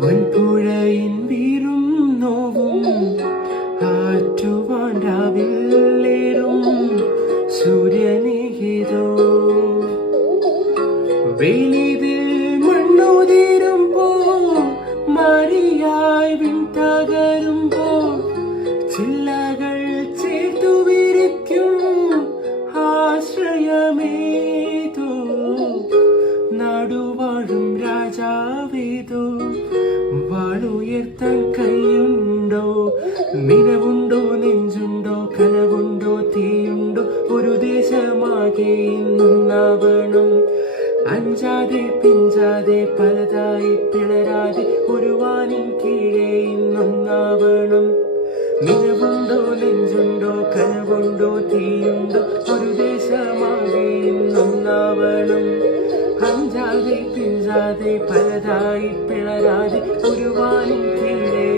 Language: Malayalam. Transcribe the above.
വൻപുഴയിൻ വീറും നോവും ആറ്റുവാണ്ടാവില്ലേറും സൂര്യനേതോ വെയിലിതിൽ മണ്ണുതിരുമ്പോൾ മരിയായി വിൺ തകരുമ്പോൾ ചില്ലകൾ ചേർത്തു വിരിക്കും ആശ്രയമേതോ നാടുവാഴും രാജാവേതോ വാളുയർത്താൻ കൈയുണ്ടോ നിലവുണ്ടോ നെഞ്ചുണ്ടോ കനവുണ്ടോ തീയുണ്ടോ ഒരു ദേശമാകെ ഇന്നുണ്ടാവണം അഞ്ചാതെ പിഞ്ചാതെ പലതായി പിളരാതെ ഒരു വാനിൻ കീഴേ ഇന്നൊന്നാവണം നിലവുണ്ടോ നെഞ്ചുണ്ടോ കനവുണ്ടോ തീയുണ്ടോ ഒരു ദേശമാകെ ഇന്നൊന്നാവണം അഞ്ചാതെ പിഞ്ചാതെ പലതായി പിളരാതെ ഒരു വാനിൻ കീഴേ